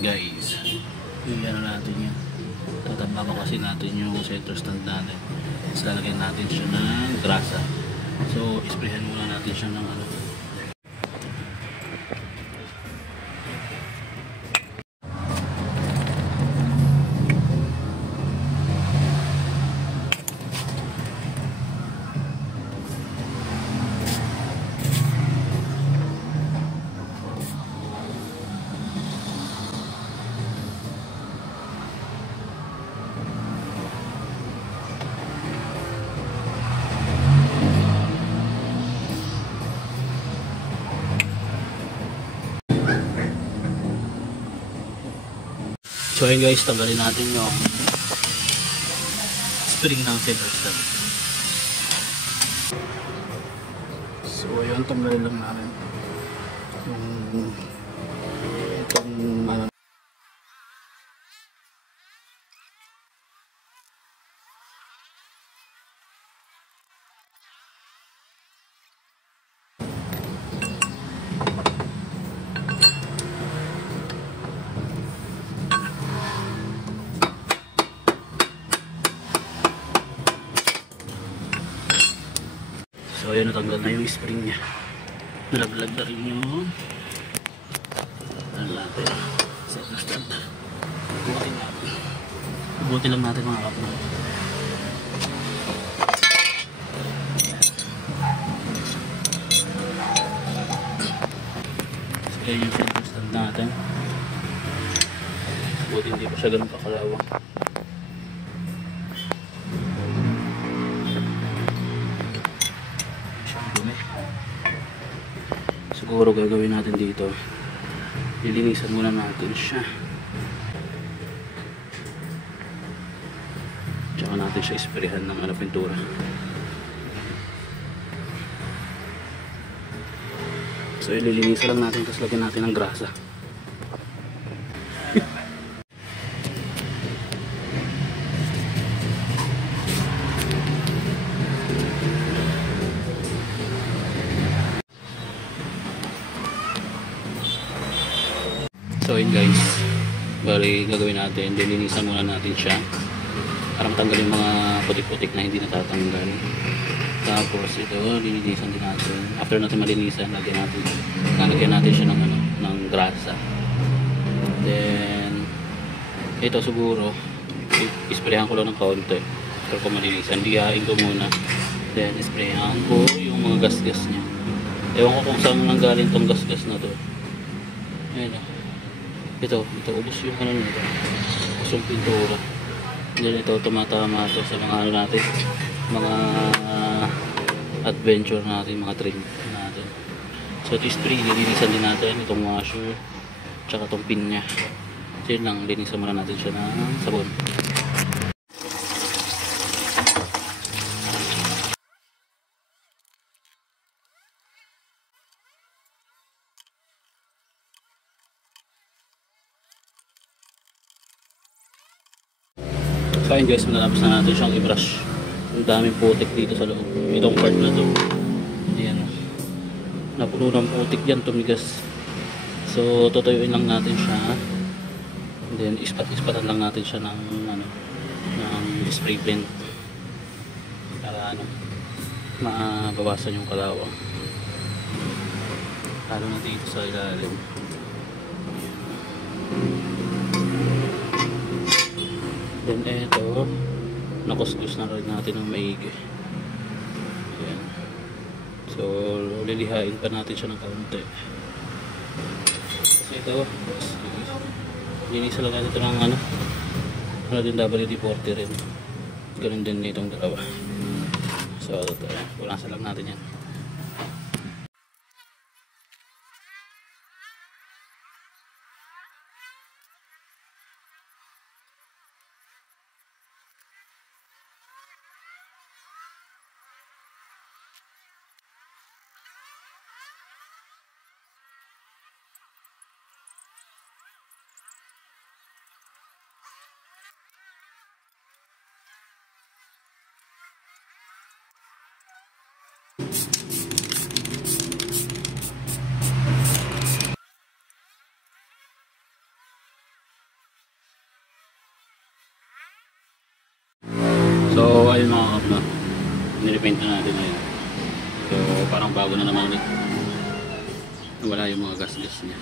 guys. Yung ano natin yun. Tatamba ko kasi natin yung center stand natin. Tapos lalagyan natin siya ng grasa. So, isprayan muna natin siya ng ano. So ayun guys, tanggalin natin yung spring ng center stand. So ayun, tanggalin lang natin yung itong ano. So ayun, natanggal na yung spring nya. Nalaglag na rin yung ano natin, center stand. Bubutin natin. Bubutin lang natin mga kapatid. So ayun yung center stand natin. Buti hindi pa siya ganun kakalawang. Siguro gagawin natin dito, lilinisan muna natin siya, tsaka natin siya isprehan ng ano, pintura. So ililinisan lang natin, tapos lagyan natin ng grasa. So yun guys, bali gagawin natin, lilinisan muna natin siya para matanggal yung mga putik-putik na hindi natatanggal. Tapos ito, lilinisan din natin. After natin malinisan, lalagyan natin siya ng, ano, ng grasa. Then ito siguro isprayan ko lang ng kaunti after ko malinisan. Diyain ko muna, then isprayan ko yung mga gas-gas nya. Ewan ko kung saan nanggaling tong gas-gas na to. Ayan o. Ito, ubos yung ano nito, ubos yung pintura. Then ito, tumatama ito sa mga ano natin, mga adventure natin, mga trim natin. So ito is 3, lilinisan din natin itong washer, tsaka itong pin nya. So yun lang, linisan muna natin siya ng sabon. So ayun guys, manalabas na natin siyang i-brush. Ang daming putik dito sa loob. Itong part na to, ayan, napuno ng putik yan, tumigas. So tutuyuin lang natin siya, and then ispatan lang natin siya ng ano, ng spray paint para ano, mabawasan yung kalawang, lalo na dito sa ilalim. Then eto, nakuskus na rin natin ng maigi. Ayan. So lilihain pa natin siya ng kaunti. Kasi ito, linisan lang natin ito ng ano din, WD-40 rin. Ganun din itong dalawa. So punasan lang natin yan. So bago na naman ulit. Wala yung mga gas-gas niya.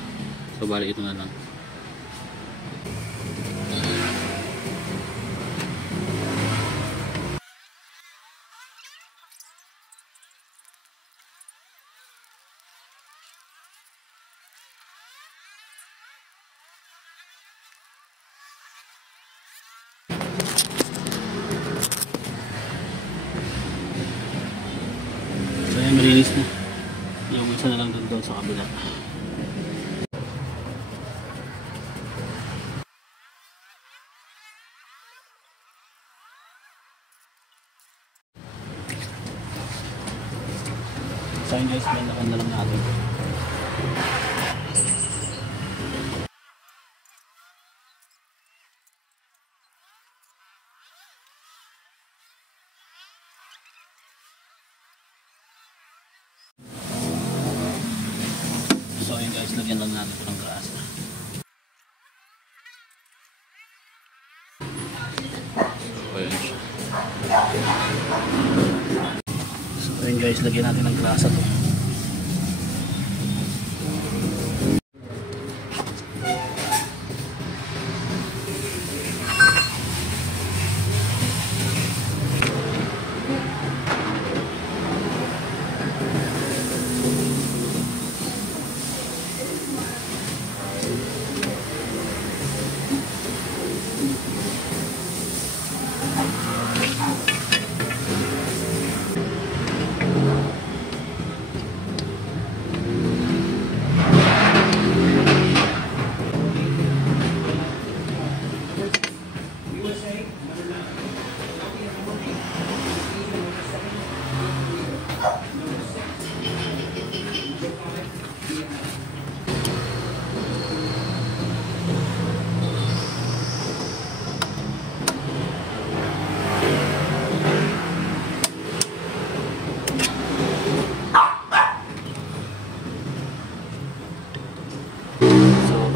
So bali ito na lang. So ayan, malinis na. Yung isa na lang doon sa kabila. So yun guys, balakan na lang natin. So yun guys, lagyan lang natin ito ng grasa. So yun guys, lagyan natin ng grasa to.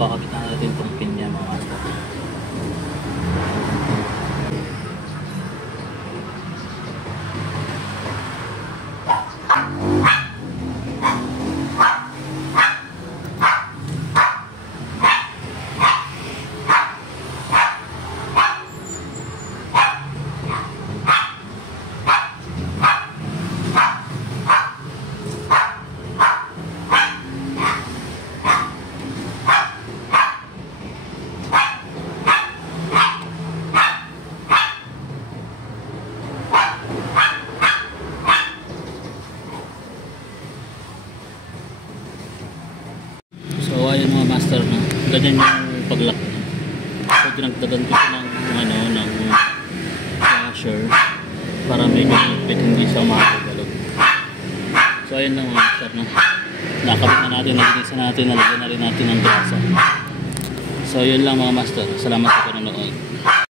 Kakabit na natin itong pin niya mga master. So ayan mga master, no? Ganyan yung paglock. So dinagdagan ko siya ng washer para medyo higpit, hindi siya makakagalog. So ayan lang mga master, no? Nakabit na natin, nalinisan natin, nalagyan na rin natin ng grasa. So yun lang mga master, salamat sa panonood.